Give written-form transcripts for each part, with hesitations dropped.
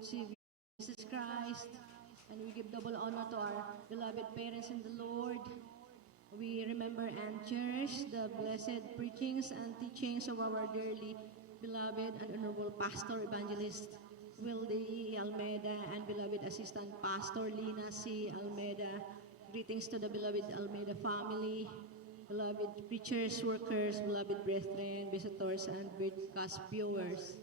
Savior Jesus Christ, and we give double honor to our beloved parents in the Lord. We remember and cherish the blessed preachings and teachings of our dearly beloved and honorable Pastor Evangelist Wildy Almeida and beloved Assistant Pastor Lina C. Almeida. Greetings to the beloved Almeida family, beloved preachers, workers, beloved brethren, visitors, and broadcast viewers.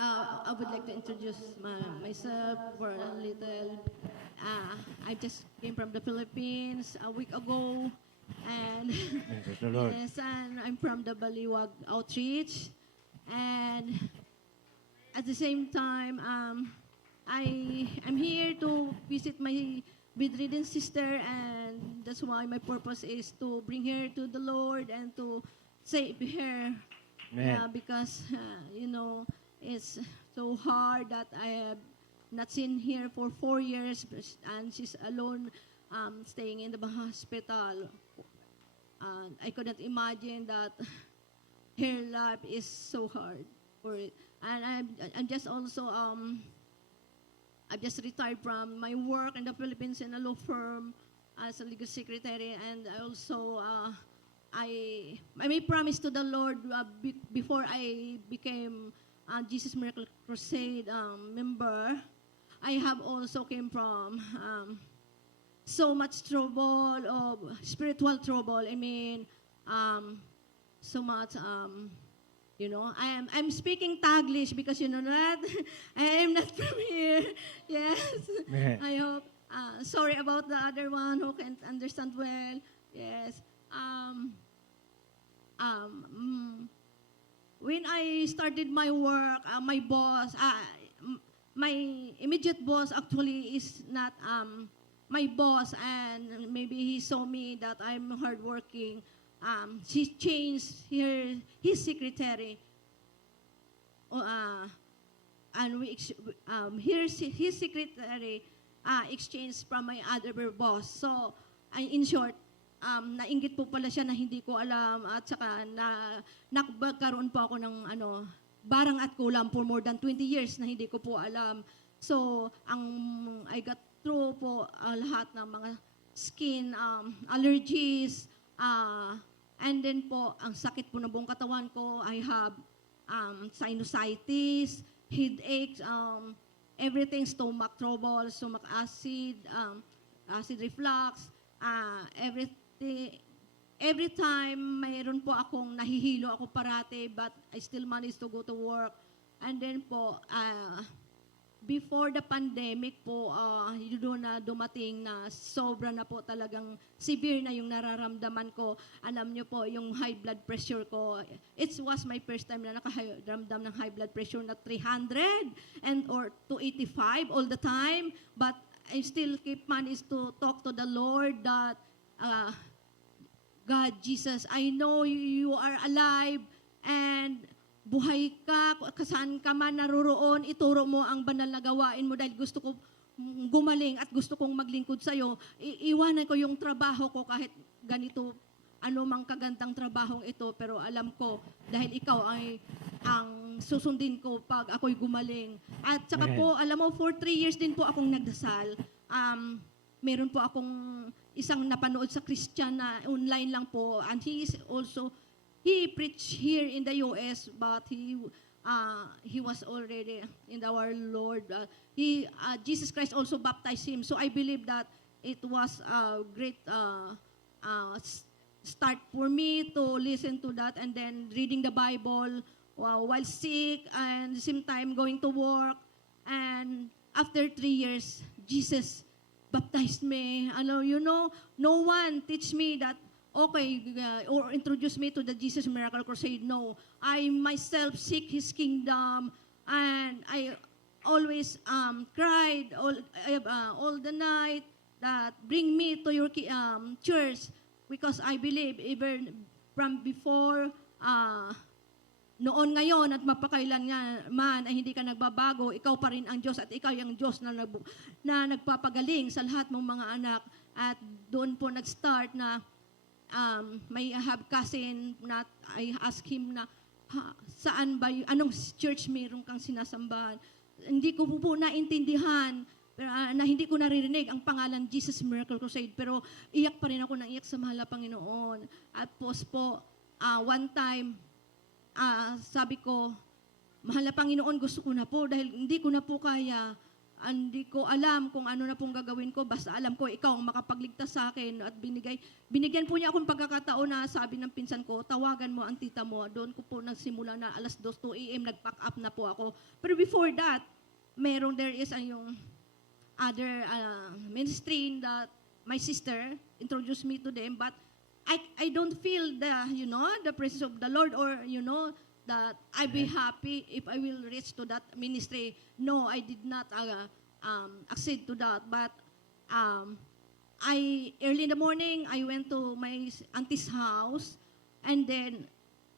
I would like to introduce myself for a little. I just came from the Philippines a week ago, and Praise the Lord. yes, and I'm from the Baliwag Outreach, and at the same time, I'm here to visit my bedridden sister, and that's why my purpose is to bring her to the Lord and to save her. Amen. Because it's so hard that I have not seen her for 4 years, and she's alone, staying in the hospital. I couldn't imagine that her life is so hard for it. And I'm just also I just retired from my work in the Philippines in a law firm as a legal secretary, and I also I made promise to the Lord before I became Jesus Miracle Crusade member. I have also came from so much trouble, of spiritual trouble. I mean, so much. I'm speaking Taglish because you know that I am not from here. Yes, Amen. I hope. Sorry about the other one who can't understand well. Yes. When I started my work, my boss, my immediate boss actually is not my boss, and maybe he saw me that I'm hardworking. She changed his secretary, and his secretary exchanged from my other boss. So, in short, nainggit po pala siya na hindi ko alam, at saka nagkaroon po ako ng barang at kulam for more than 20 years na hindi ko po alam. So, I got through po lahat ng mga skin allergies, and then po, ang sakit po ng buong katawan ko. I have sinusitis, headaches, everything, stomach trouble, stomach acid, acid reflux, every time mayroon po akong nahihilo ako parati, but I still manage to go to work. And then po, before the pandemic po, yun na dumating na sobra na po, talagang severe na yung nararamdaman ko. Alam nyo po, yung high blood pressure ko, it was my first time na nakaramdam ng high blood pressure na 300 or 285 all the time. But I still keep managed to talk to the Lord that, God, Jesus, I know you are alive and buhay ka, saan ka man naroroon, ituro mo ang banal na gawain mo dahil gusto ko gumaling at gusto kong maglingkod sa'yo. Iwanan ko yung trabaho ko kahit ganito, ano mang kagandang trabahong ito, pero alam ko dahil ikaw ay ang susundin ko pag ako'y gumaling. At saka po, alam mo, for 3 years din po akong nagdasal. Meron po akong isang napanood sa Christian na online lang po, and he preached here in the US, but he was already in our Lord. Jesus Christ also baptized him. So I believe that it was a great start for me to listen to that, and then reading the Bible while sick, and at the same time going to work. And after 3 years, Jesus baptized me. No one teach me that, okay, or introduce me to the Jesus Miracle Crusade. No, I myself seek His kingdom, and I always cried all the night that bring me to your church, because I believe even from before, noon, ngayon, at mapakailan nga man ay hindi ka nagbabago, ikaw pa rin ang Diyos, at ikaw yung Diyos na nagpapagaling sa lahat mong mga anak. At doon po nag-start na may have cousin na I ask him na, saan ba anong church meron kang sinasambahan? Hindi ko po naintindihan, pero, na hindi ko naririnig ang pangalan Jesus Miracle Crusade, pero iyak pa rin ako ng iyak sa mahal na Panginoon. At po, one time, sabi ko, mahal na Panginoon, gusto ko na po dahil hindi ko na po kaya. Hindi ko alam kung ano na pong gagawin ko. Basta alam ko, ikaw ang makapagligtas sa akin. At binigyan po niya akong pagkakataon na sabi ng pinsan ko, tawagan mo ang tita mo. Doon ko po nagsimula na alas 2 a.m. nag-pack up na po ako. Pero before that, there is yung other ministry that my sister introduced me to them. But I don't feel the presence of the Lord, or that I'd be happy if I will reach to that ministry. No, I did not accede to that. But early in the morning, I went to my auntie's house, and then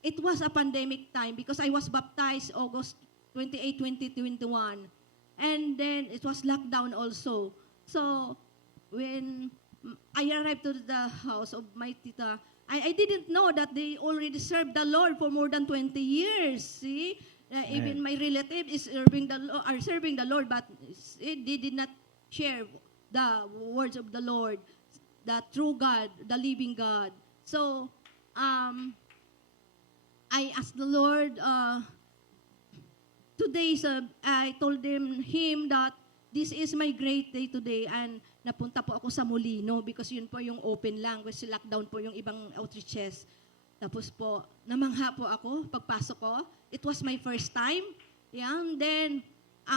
it was a pandemic time because I was baptized August 28, 2021. And then it was lockdown also. So when I arrived to the house of my tita, I didn't know that they already served the Lord for more than 20 years. See, even my relative is serving the Lord, but they did not share the words of the Lord, the true God, the living God. So I asked the Lord. Today, I told him that this is my great day today, and napunta po ako sa Molino because yun po yung open lang kasi lockdown po yung ibang outreaches. Tapos po, namangha po ako pagpasok ko. It was my first time. Yeah, and then,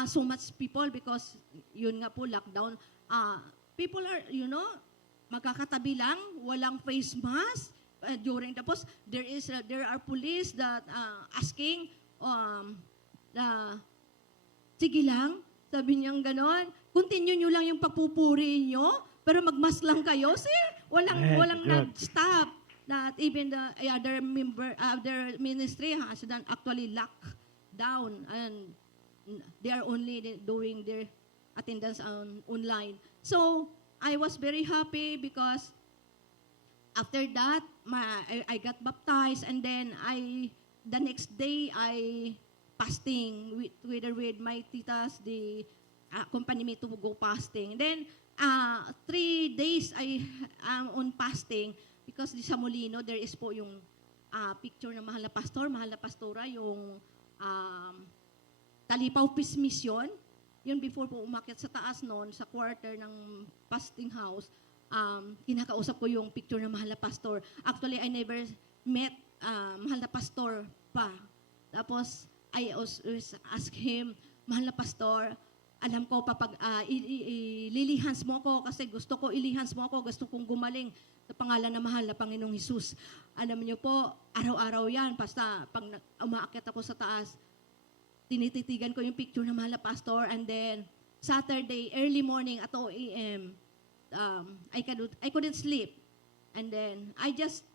so much people because yun nga po, lockdown. People are, magkakatabi lang, walang face mask. Tapos, there are police that asking, sige lang, sabi niyang ganon, continue nyo lang yung pagpupuri nyo, pero magmask lang kayo. Walang nag-stop. That even the other ministry has done actually locked down, and they are only doing their attendance online. So, I was very happy because after that, I got baptized, and then the next day, I fasting with my titas. They accompany me to go fasting. Then 3 days I am on fasting because sa Molino there is po yung picture ng mahal na pastor, mahal na pastora, yung Talipaw Peace Mission. Yun before po umakyat sa taas noon sa quarter ng fasting house. Kinakausap ko yung picture ng mahal na pastor. Actually, I never met mahal na pastor pa. Tapos I always ask him, mahal na pastor, alam ko ililihans mo ko kasi gusto ko ilihans mo ako, gusto kong gumaling sa pangalan ng mahal na Panginoong Hesus. Alam niyo po, araw-araw yan, basta pag umaakyat ako sa taas, tinititigan ko yung picture ng mahal na pastor, and then Saturday, early morning at 2 a.m., I couldn't sleep. And then, I just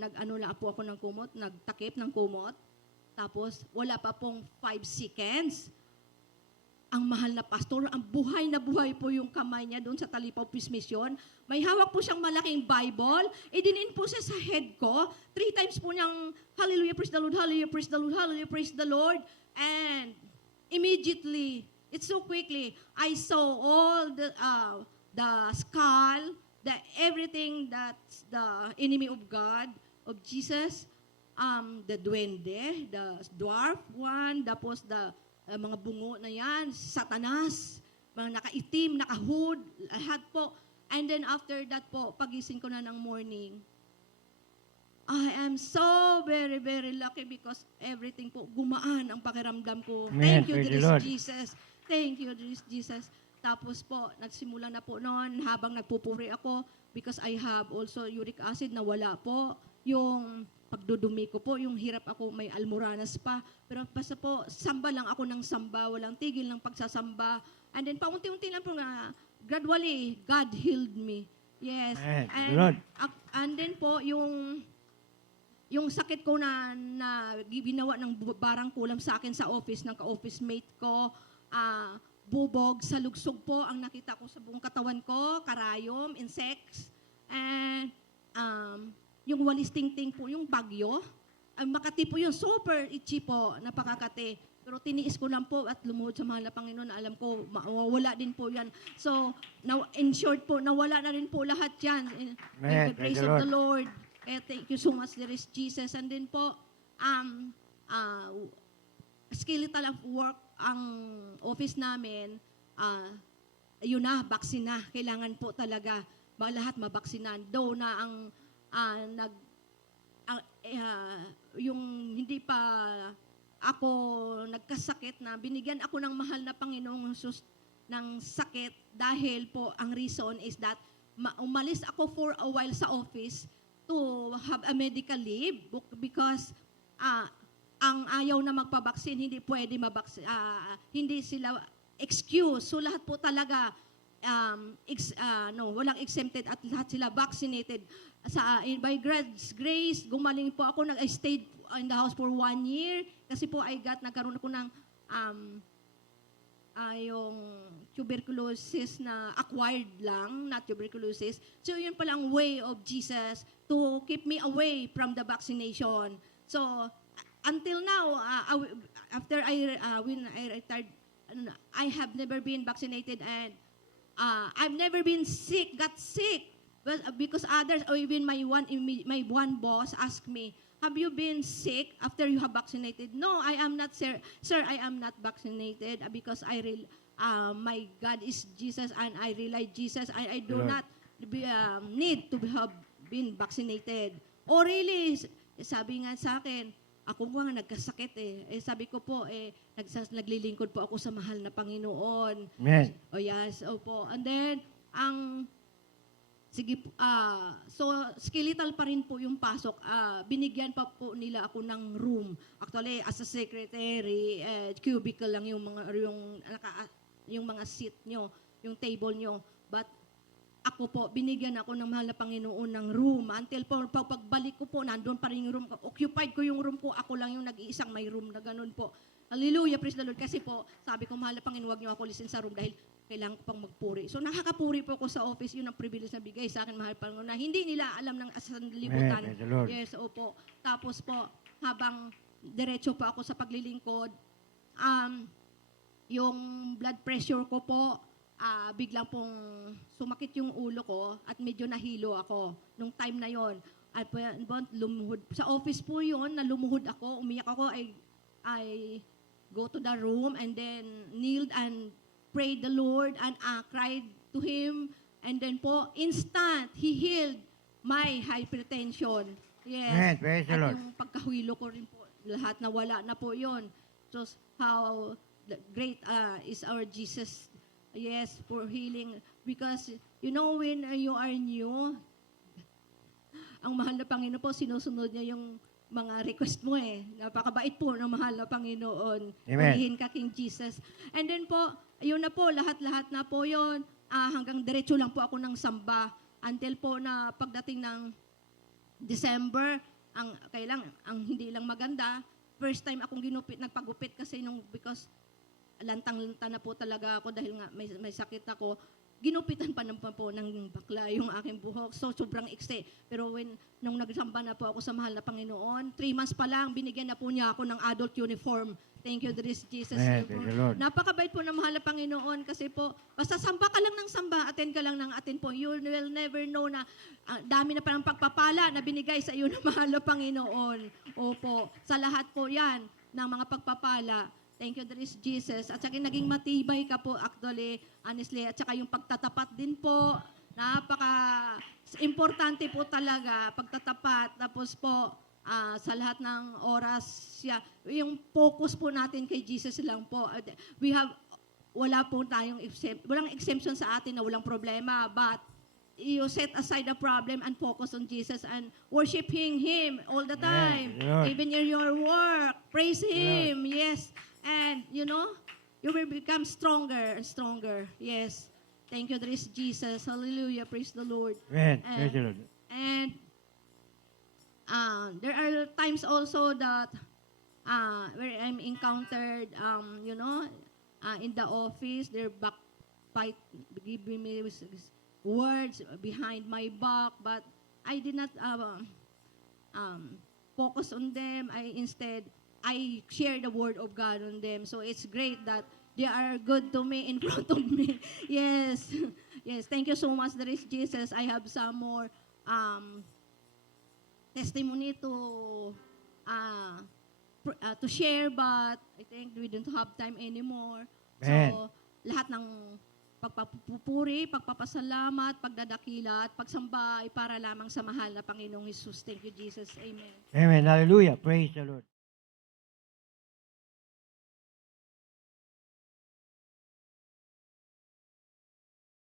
nag-ano lang po ako ng kumot, nagtakip ng kumot. Tapos, wala pa pong 5 seconds. Ang mahal na pastor, ang buhay na buhay po yung kamay niya doon sa Talipaw Peace Mission. May hawak po siyang malaking Bible. Idinin po siya sa head ko. 3 times po niyang, hallelujah, praise the Lord, hallelujah, praise the Lord, hallelujah, praise the Lord. And immediately, it's so quickly, I saw all the skull, everything that's the enemy of God, of Jesus, the duwende, the dwarf one, tapos mga bungo na yan, Satanas, mga nakaitim, nakahood, lahat po. And then after that po, pagising ko na ng morning, I am so very, very lucky because everything po, gumaan ang pakiramdam ko. Amen. Thank you, Praise the dearest Lord. Jesus. Thank you, dearest Jesus. Tapos po, nagsimula na po noon habang nagpupuri ako because I have also uric acid na wala po. Yung pagdudumi ko po, yung hirap ako, may almoranas pa. Pero basta po, samba lang ako ng samba, walang tigil ng pagsasamba. And then paunti-unti lang po gradually, God healed me. Yes. Amen. And then po, yung sakit ko na ginawa ng barang kulam sa akin sa office ng ka-office mate ko, bubog, salugsog po ang nakita ko sa buong katawan ko, karayom, insects, and yung walis tingting po, yung bagyo, ang Makati po yun, super itchy po, napakakati. Pero tiniis ko lang po at lumuhod sa mahal na Panginoon na alam ko, mawawala din po yan. So, now, in short po, nawala na rin po lahat yan. By the grace of the Lord. Thank you so much, there is Jesus. And then po, skeletal of work ang office namin, yun na, baksin na. Kailangan po talaga lahat mabaksinan. Though na ang yung hindi pa ako nagkasakit na binigyan ako ng mahal na Panginoong Jesus ng sakit dahil po ang reason is that umalis ako for a while sa office to have a medical leave because ang ayaw na magpabaksin, hindi pwede mabaksin, hindi sila excuse. So lahat po talaga walang exempted at lahat sila vaccinated. By God's grace, gumaling po ako, I stayed in the house for 1 year kasi po nagkaroon ako ng yung tuberculosis na acquired lang, not tuberculosis. So yun pala ang way of Jesus to keep me away from the vaccination. So until now, after when I retired, I have never been vaccinated and I've never been got sick. But because others, or even my one boss asked me, have you been sick after you have vaccinated? No, I am not, sir. Sir, I am not vaccinated because my God is Jesus and I rely Jesus. I do not need to have been vaccinated. Oh, really? Sabi nga sa akin, ako nga nagkasakit sabi ko po, naglilingkod po ako sa mahal na Panginoon. Amen. Oh, yes. Opo. And then, so skeletal pa rin po yung pasok. Binigyan pa po nila ako ng room. Actually, as a secretary, cubicle lang yung mga seat nyo, yung table nyo. But ako po, binigyan ako ng mahal na Panginoon ng room. Until po, pagbalik ko po, nandun pa rin yung room. Occupied ko yung room ko. Ako lang yung nag-iisang may room na ganun po. Hallelujah, praise the Lord. Kasi po, sabi ko, mahal na Panginoon, huwag niyo ako lisin sa room dahil kailangan ko pang magpuri. So nakakapuri po ako sa office. Yun ang privilege na bigay sa akin, mahal Panginoon, na hindi nila alam ng sanlibutan. Yes, opo. Tapos po, habang diretso pa ako sa paglilingkod, yung blood pressure ko po, biglang pong sumakit yung ulo ko at medyo nahilo ako nung time na yon. At lumuhod. Sa office po yon na lumuhod ako, umiyak ako, I go to the room and then kneeled and prayed the Lord and cried to Him. And then po, instant, He healed my hypertension. Yes. Praise the At Lord. yung pagkahilo ko rin po, lahat nawala na po yon. So, how great is our Jesus. Yes, for healing. Because, you know, when you are new, ang mahal na Panginoon po, sinusunod niya yung mga request mo Napakabait po ng mahal na Panginoon. Amen. Purihin ka, King Jesus. And then po, yun na po, lahat-lahat na po yun. Hanggang diretso lang po ako ng samba. Until po na pagdating ng December, ang hindi lang maganda, first time akong nagpagupit kasi because lantang-lanta na po talaga ako dahil nga may sakit ako. Ginupitan pa po ng bakla yung aking buhok. So, sobrang ikse. Pero nung nagsamba na po ako sa mahal na Panginoon, 3 months pa lang, binigyan na po niya ako ng adult uniform. Thank you, there is Jesus. Napakabait po ng mahal na Panginoon kasi po, basta samba ka lang ng samba, attend ka lang ng attend po. You will never know na dami na pa ng pagpapala na binigay sa iyo ng mahal na Panginoon. Opo, sa lahat po yan ng mga pagpapala. Thank you, there is Jesus. At saka naging matibay ka po actually, honestly. At saka yung pagtatapat din po, importante po talaga, pagtatapat. Tapos po, sa lahat ng oras, yung focus po natin kay Jesus lang po. Walang exemption sa atin na walang problema, but you set aside the problem and focus on Jesus and worshiping Him all the time. Even in your work, praise Him. Yes. And, you will become stronger and stronger. Yes. Thank you, there is Jesus. Hallelujah. Praise the Lord. Amen. Praise the Lord. And there are times also that where I'm encountered, in the office, they're backbite, giving me words behind my back, but I did not focus on them. I share the word of God on them. So it's great that they are good to me in front of me. Yes. Yes. Thank you so much. There is Jesus. I have some more testimony to share, but I think we don't have time anymore. Amen. So, lahat ng pagpapupuri, pagpapasalamat, pagdadakila, at pagsamba ay para lamang sa mahal na Panginoong Jesus. Thank you, Jesus. Amen. Amen. Hallelujah. Praise the Lord.